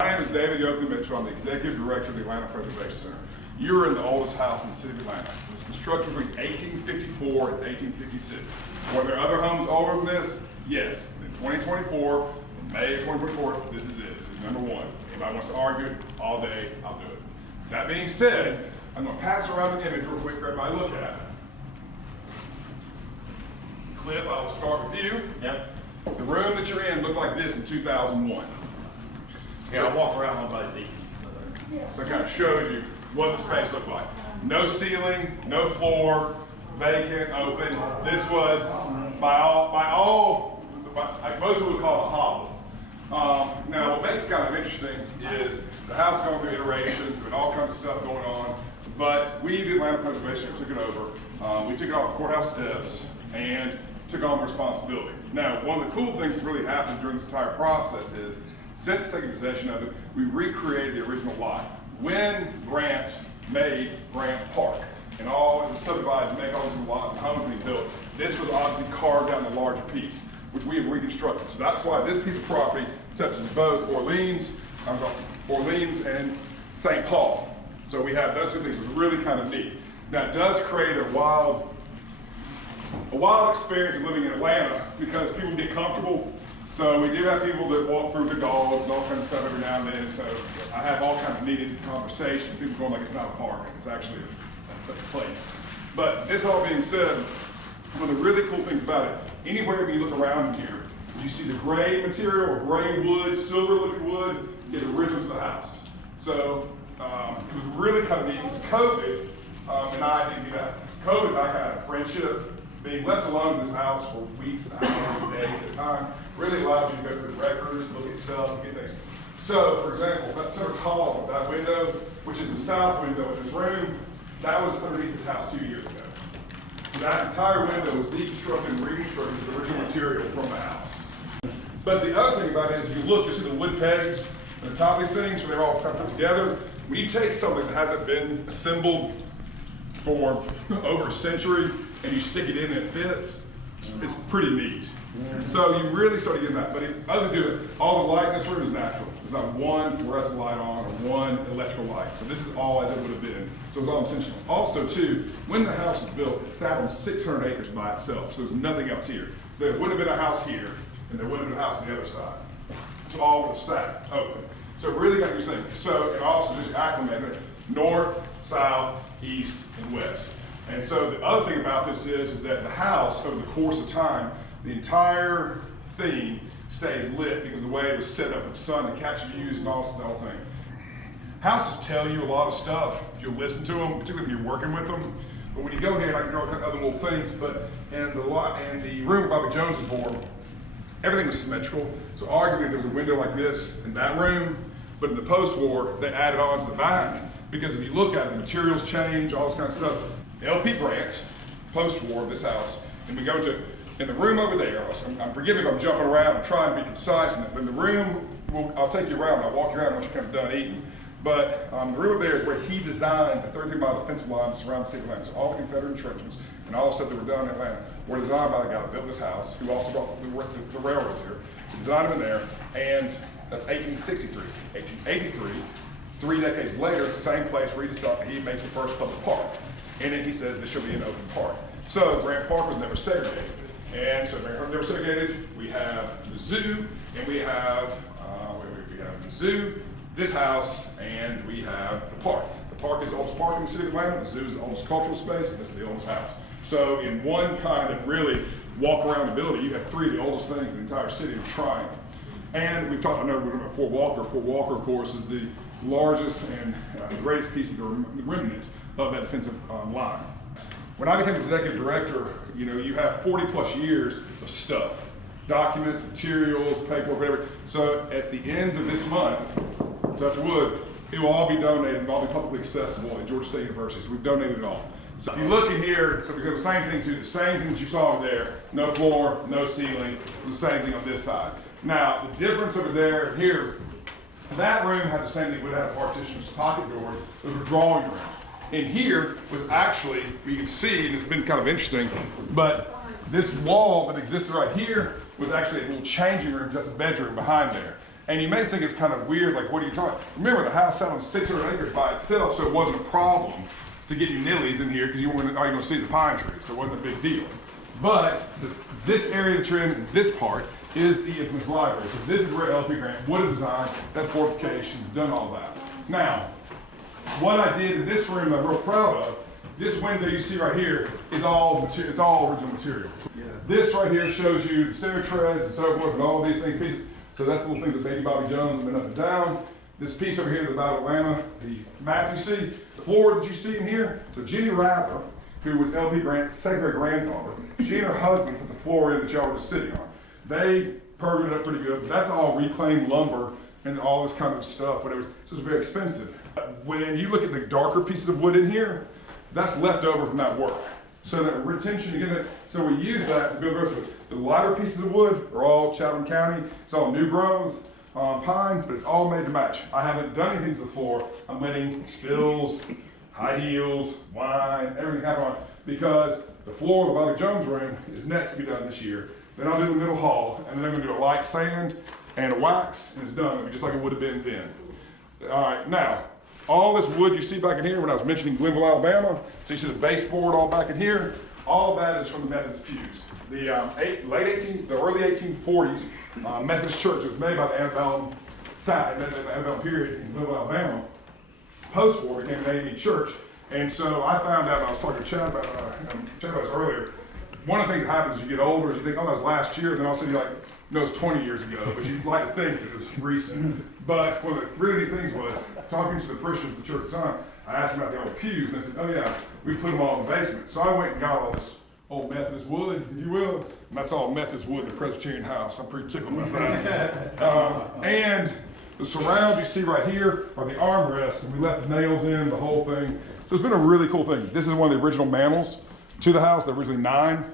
My name is David Yoakley Mitchell. I'm the Executive Director of the Atlanta Preservation Center. You're in the oldest house in the city of Atlanta. It was constructed between 1854 and 1856. Were there other homes older than this? Yes. In 2024, in May of 2024, this is it. This is number one. Anybody wants to argue all day, I'll do it. That being said, I'm going to pass around the image real quick for everybody to look at. Cliff, I will start with you. Yep. The room that you're in looked like this in 2001. Yeah, I'll walk around on my feet. So I kind of showed you what the space looked like. No ceiling, no floor, vacant, open. This was, most people would call it a hovel. Now, what makes it kind of interesting is the house going through iterations and all kinds of stuff going on. But we, the Atlanta Preservation, took it over. We took it off the courthouse steps and took on the responsibility. Now, one of the cool things that really happened during this entire process is, since taking possession of it, we recreated the original lot. When Grant made Grant Park and all it was subdivided to make all these lots and homes being built, this was obviously carved out in a larger piece, which we have reconstructed. So that's why this piece of property touches both Orleans and St. Paul. So we have those two things. It's really kind of neat. Now it does create a wild experience of living in Atlanta because people get comfortable. So we do have people that walk through the dogs and all kinds of stuff every now and then. So I have all kinds of needed conversations. People going like it's not a park, it's actually a place. But this all being said, one of the really cool things about it, anywhere you look around here, you see the gray material or gray wood, silver looking wood is original to the house. So it was really kind of neat. It was COVID, and I didn't do that. COVID, I had a friendship. Being left alone in this house for weeks and hours and days at a time really allows you to go through the records, look at stuff, and get things. So, for example, that center column, that window, which is the south window in this room, that was underneath this house 2 years ago. So that entire window was deconstructed and reconstructed with the original material from the house. But the other thing about it is, if you look, you see the wood pegs on the top of these things, where they're all kind of put together. When you take something that hasn't been assembled for over a century and you stick it in and it fits, it's pretty neat. So you really start getting that. But other than do it, all the light in this room is natural. There's not one fluorescent light on or one electrical light. So this is all as it would have been. So it's all intentional. Also too, when the house was built, it sat on 600 acres by itself. So there's nothing else here. There wouldn't have been a house here and there wouldn't have been a house on the other side. So all would have sat open. So it really got your thing. So it also just acclimated north, south, east, and west. And so the other thing about this is that the house, over the course of time, the entire theme stays lit because of the way it was set up with the sun to catch views and also the whole thing. Houses tell you a lot of stuff if you listen to them, particularly if you're working with them. But when you go here, I can go with other little things, but in the room Bobby Jones was born, everything was symmetrical. So arguably there was a window like this in that room, but in the post-war, they added on to the back because if you look at it, the materials change, all this kind of stuff. LP Grant, post-war, this house, and we go to, in the room over there, forgive me if I'm jumping around, I'm trying to be concise in it, but in the room, I'll take you around, I'll walk you around once you're kind of done eating. But the room over there is where he designed the 33-mile defensive line that surrounds the city of Atlanta. So all the Confederate entrenchments and all the stuff that were done in Atlanta were designed by the guy that built this house, who also brought the railroads here. He designed them in there, and that's 1863. 1883, 3 decades later, the same place where he makes the first public park. And then he says this should be an open park. So Grant Park was never segregated. And so never segregated, we have the zoo, and we have the zoo, this house, and we have the park. The park is the oldest park in the city of Atlanta, the zoo is the oldest cultural space, and this is the oldest house. So in one kind of really walk around the building, you have 3 of the oldest things in the entire city of Triumph. And we've talked, I know we're about Fort Walker. Fort Walker, of course, is the largest and greatest piece of the remnant of that defensive line. When I became executive director, you have 40 plus years of stuff, documents, materials, paperwork, whatever. So at the end of this month, touch wood, it will all be donated and all be publicly accessible at Georgia State University. So we've donated it all. So if you look in here, so we got the same thing too, the same thing that you saw over there, no floor, no ceiling, the same thing on this side. Now, the difference over there and here, that room had the same thing. We had a partitioner's pocket door. Those were drawing rooms. In here was actually, you can see, and it's been kind of interesting, but this wall that existed right here was actually a little changing room, just a bedroom behind there. And you may think it's kind of weird, like what are you talking? Remember, the house sat on 600 acres by itself, so it wasn't a problem to get you nillies in here because you weren't all you're going to see is a pine tree, so it wasn't a big deal. But this area that you're in, this part, is the infamous library. So this is where LP Grant would have designed that fortifications, done all that. Now, what I did in this room I'm real proud of, this window you see right here is all material, it's all original material. Yeah. This right here shows you the stair treads and so forth and all these things, pieces. So that's the little thing that Baby Bobby Jones has been up and down. This piece over here, the Battle of Atlanta, the map you see, the floor that you see in here. So Jenny Rather, who was LP Grant's second great granddaughter, she and her husband put the floor in that y'all were just sitting on. They pergoed it up pretty good, but that's all reclaimed lumber and all this kind of stuff, whatever. So it's very expensive. When you look at the darker pieces of wood in here, that's left over from that work. So that retention, again, so we use that to build the rest of it. The lighter pieces of wood are all Chatham County. It's all new growth, pine, but it's all made to match. I haven't done anything to the floor. I'm letting spills, high heels, wine, everything happen on it because the floor of the Bobby Jones room is next to be done this year. Then I'll do the middle hall, and then I'm gonna do a light sand and a wax, and it's done. It'll be just like it would have been then. All right, now, all this wood you see back in here when I was mentioning Glenville, Alabama, so you see the baseboard all back in here, all of that is from the Methodist pews. The early 1840s Methodist church was made by the antebellum side, the antebellum period in Glenville, Alabama. Post-war became an AME church, and so I found out, and I was talking to Chad about this earlier, one of the things that happens as you get older is you think, oh, that was last year, and then all of a sudden you're like, no, it's 20 years ago, but you'd like to think that it was recent. But one of the really neat things was, talking to the parishioners of the church at the time, I asked them about the old pews, and they said, oh yeah, we put them all in the basement. So I went and got all this old Methodist wood, if you will, and that's all Methodist wood in the Presbyterian house. I'm pretty tickled about that. And the surround you see right here are the armrests, and we left the nails in, the whole thing. So it's been a really cool thing. This is one of the original mantles to the house. There were originally 9.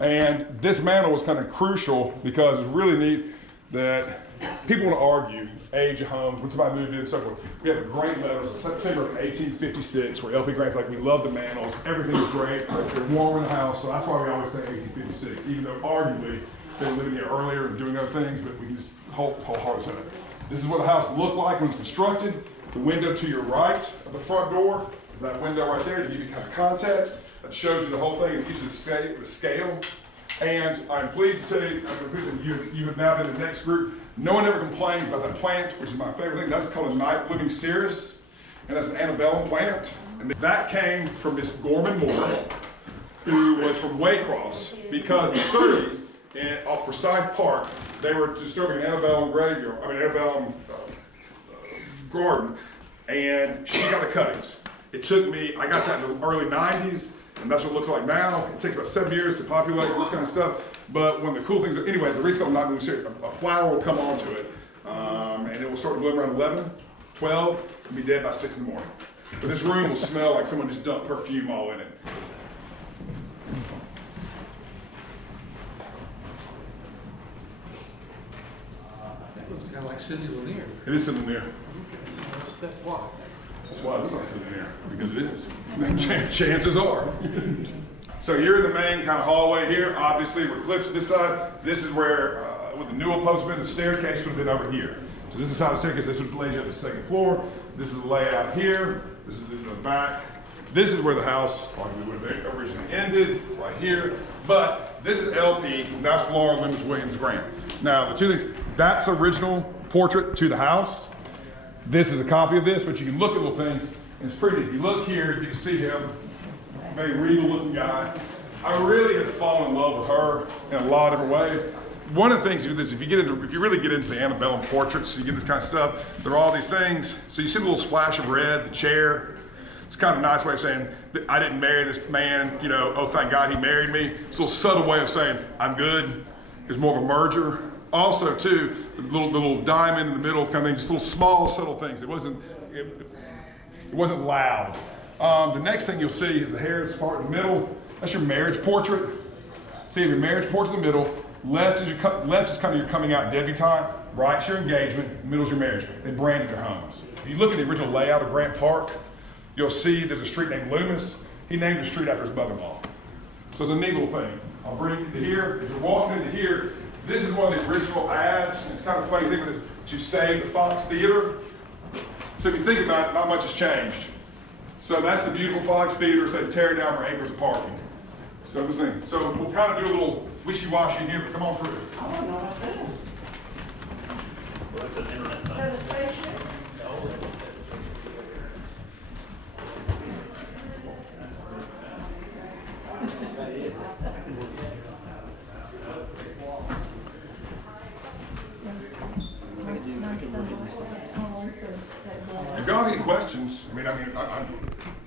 And this mantle was kind of crucial because it's really neat that people want to argue age of homes, when somebody moved in and so forth. We have a great letter from September of 1856 where LP Grant's like, we love the mantles, everything is great, they're warm in the house, so that's why we always say 1856, even though arguably they were living here earlier and doing other things, but we can just wholeheartedly say that. This is what the house looked like when it was constructed. The window to your right of the front door is that window right there to give you kind of context. That shows you the whole thing and gives you the scale. And I'm pleased to tell you, you have now been the next group. No one ever complains about that plant, which is my favorite thing. That's called a night living cereus, and that's an antebellum plant. And that came from Miss Gorman Moore, who was from Waycross, because in the 30s, off Forsyth Park, they were disturbing an antebellum antebellum garden, and she got the cuttings. It took me, I got that in the early 90s, and that's what it looks like now. It takes about 7 years to populate this kind of stuff. But one of the cool things, anyway, the reason I'm not moving serious, a flower will come onto it, and it will start to bloom around 11, 12, and be dead by 6 in the morning. But this room will smell like someone just dumped perfume all in it. That looks kind of like Sidney Lanier. It is sitting there. That's why. That's why it looks like sitting there, because it is. Chances are. So you're in the main kind of hallway here. Obviously, with cliffs to this side, this is where, with the newel post been, the staircase would have been over here. So this is how the staircase, this would have laid you up the second floor. This is the layout here. This is in the back. This is where the house probably would have originally ended, right here. But this is LP, and that's Laura Loomis Williams Grant. Now, the two things, that's original portrait to the house. This is a copy of this, but you can look at little things, and it's pretty. If you look here, you can see him, very regal looking guy. I really have fallen in love with her in a lot of different ways. One of the things you do is if you really get into the antebellum portraits, you get this kind of stuff, there are all these things. So you see the little splash of red, the chair. It's kind of a nice way of saying that I didn't marry this man, you know, oh thank God he married me. It's a little subtle way of saying I'm good. It's more of a merger. Also too, the little diamond in the middle kind of thing, just little small subtle things. It wasn't loud. The next thing you'll see is the hair that's part in the middle. That's your marriage portrait. See, your marriage portrait in the middle. Left is kind of your coming out debutante. Right's your engagement. Middle's your marriage. They branded their homes. If you look at the original layout of Grant Park, you'll see there's a street named Loomis. He named the street after his mother-in-law. So it's a neat little thing. I'll bring you to here. As you're walking into here, this is one of the original ads. It's kind of funny thing with this, to save the Fox Theater. So if you think about it, not much has changed. So that's the beautiful Fox Theater, so tearing down for acres of parking. So this thing. So we'll kind of do a little wishy-washy in here, but come on through. I want to know what that is. Well, it's an internet Is thing. that a spaceship? If y'all have any questions,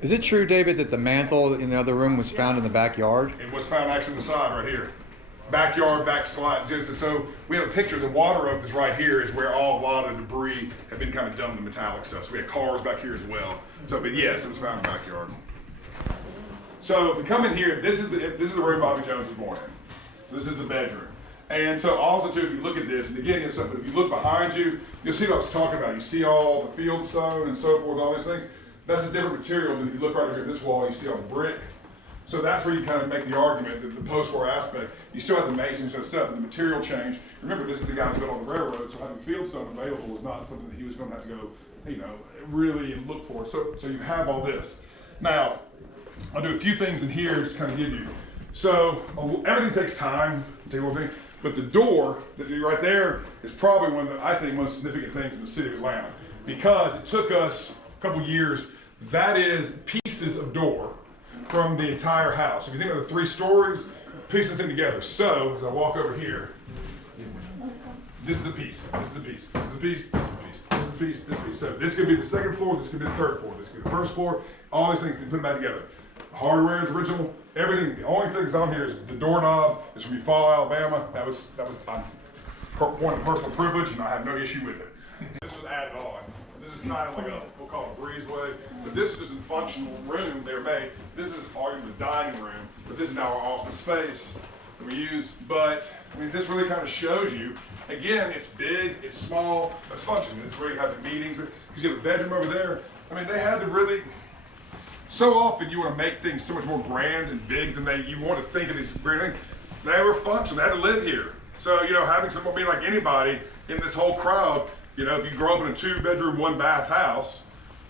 Is it true, David, that the mantle in the other room was found in the backyard? it was found actually on the side right here. Backyard, backslide. So we have a picture. The water oak that's right here is where a lot of the debris had been kind of dumped, the metallic stuff. So we have cars back here as well. So, but yes, it was found in the backyard. So if we come in here, this is the room Bobby Jones was born in. This is the bedroom. And so also too, if you look at this, and again, if you look behind you, you'll see what I was talking about. You see all the field stone and so forth, all these things. That's a different material than if you look right over here at this wall, you see all the brick. So that's where you kind of make the argument that the post-war aspect, you still have the masons and stuff, but the material change. Remember, this is the guy who built on the railroad, so having field stone available was not something that he was going to have to go, really look for. So you have all this. Now, I'll do a few things in here, just kind of give you. So everything takes time, but the door that you right there is probably one of the, I think, most significant things in the city of Atlanta, because it took us a couple years. That is pieces of door from the entire house. If you think of the 3 stories, piece this thing together. So as I walk over here, this is a piece, this is a piece, this is a piece, this is a piece, this is a piece, this is a piece. So this could be the 2nd floor, this could be the 3rd floor, this could be the 1st floor. All these things can put back together. Hardware is original. Everything. The only thing that's on here is the doorknob. It's from Eufaula, Alabama. That was I'm point of personal privilege, and I have no issue with it. This was added on. This is kind of like we'll call it a breezeway, but this is just a functional room they were made. This is arguably the dining room, but this is now our office space that we use. But this really kind of shows you. Again, it's big, it's small, it's functional. This is where you have the meetings, because you have a bedroom over there. They had to really. So often you want to make things so much more grand and big than you want to think of these grand things. They were functional. They had to live here. So having someone be like anybody in this whole crowd. If you grow up in a 2-bedroom, 1-bath house,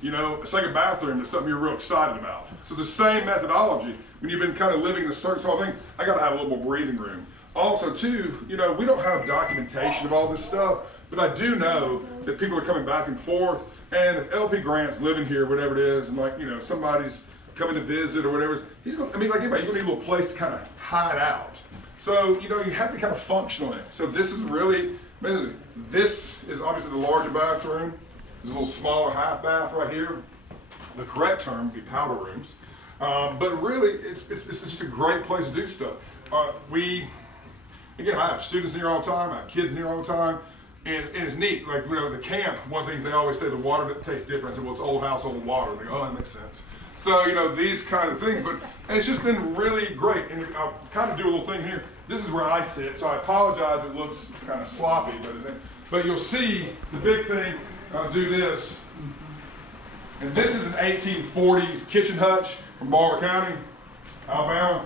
a 2nd bathroom is something you're real excited about. So the same methodology, when you've been kind of living this certain sort of thing, I got to have a little more breathing room. Also too, we don't have documentation of all this stuff, but I do know that people are coming back and forth. And if LP Grant's living here, whatever it is, and somebody's coming to visit or whatever, he's going. Like anybody, you're going to need a little place to kind of hide out. So you have to be kind of functional in it. So this is really amazing. This is obviously the larger bathroom. There's a little smaller half bath right here. The correct term would be powder rooms. But really, it's just a great place to do stuff. Again, I have students in here all the time. I have kids in here all the time. And it's neat, like the camp, one of the things they always say, the water tastes different. I said, well, it's old house, old water. And they go, oh, that makes sense. So, these kind of things, but it's just been really great. And I'll kind of do a little thing here. This is where I sit, so I apologize, it looks kind of sloppy, but you'll see the big thing, I'll do this. And this is an 1840s kitchen hutch from Barber County, Alabama.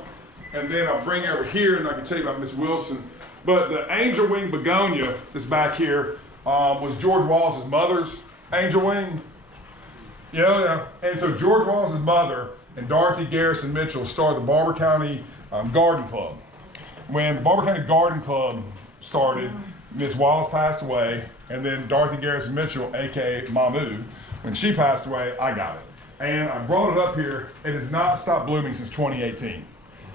And then I'll bring you over here, and I can tell you about Miss Wilson. But the angel wing begonia that's back here was George Wallace's mother's angel wing. Yeah. And so George Wallace's mother and Dorothy Garrison Mitchell started the Barber County Garden Club. When the Barber County Garden Club started, Miss Wallace passed away, and then Dorothy Garrison Mitchell, aka Mahmood, when she passed away, I got it. And I brought it up here. It has not stopped blooming since 2018.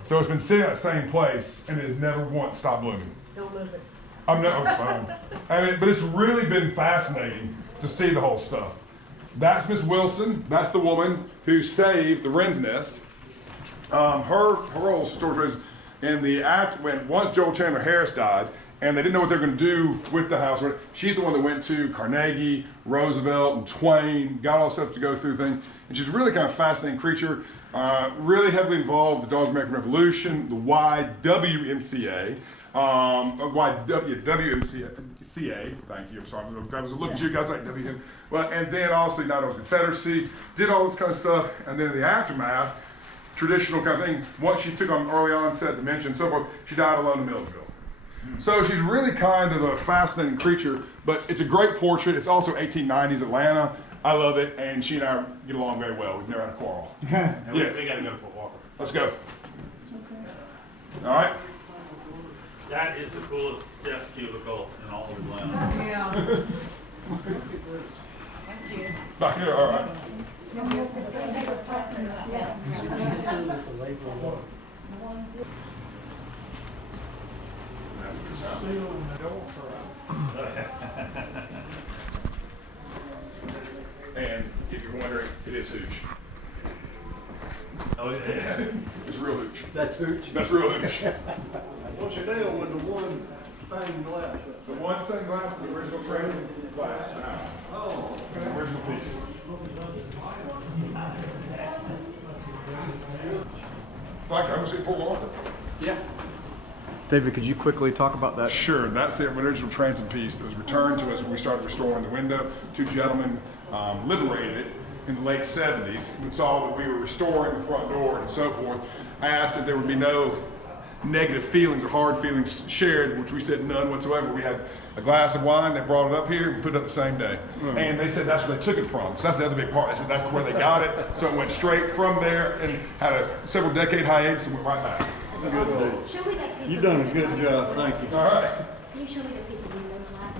So it's been sitting at the same place, and it has never once stopped blooming. Don't move it. It's fine. But it's really been fascinating to see the whole stuff. That's Miss Wilson. That's the woman who saved the wren's nest. Her whole story is in the act when once Joel Chandler Harris died, and they didn't know what they were going to do with the house. She's the one that went to Carnegie, Roosevelt, and Twain, got all the stuff to go through things. And she's really kind of fascinating creature. Really heavily involved in the Dawes American Revolution, the YWMCA, WMCA, thank you, I'm sorry, I was looking at you guys like W. Well, and then also United Confederacy, did all this kind of stuff, and then in the aftermath, traditional kind of thing. Once she took on early onset dementia and so forth, she died alone in Millersville. So she's really kind of a fascinating creature, but it's a great portrait. It's also 1890s Atlanta. I love it, and she and I get along very well. We've never had a quarrel. And we Yes. gotta go for a walk. Let's go. All right. That is the coolest desk cubicle in all of Atlanta. Yeah. Thank you. Back here, all right. And if you're wondering, it is hooch. Oh, yeah. It's real hooch. That's hooch. That's real hooch. What's your deal with the one stained glass? The one stained glass is the original transit glass of the house. Oh. It's the original piece. Like, I'm gonna see Fort Lauderdale. Yeah. David, could you quickly talk about that? Sure, that's the original transom piece that was returned to us when we started restoring the window. Two gentlemen liberated it in the late 70s. We saw that we were restoring the front door and so forth. Asked if there would be no negative feelings or hard feelings shared, which we said none whatsoever. We had a glass of wine, they brought it up here, and put it up the same day. And they said that's where they took it from. So that's the other big part. They said that's where they got it. So it went straight from there and had a several decade hiatus and went right back. Show me that piece You've of done a window good glass. job, thank you. All right. Can you show me the piece of window glass?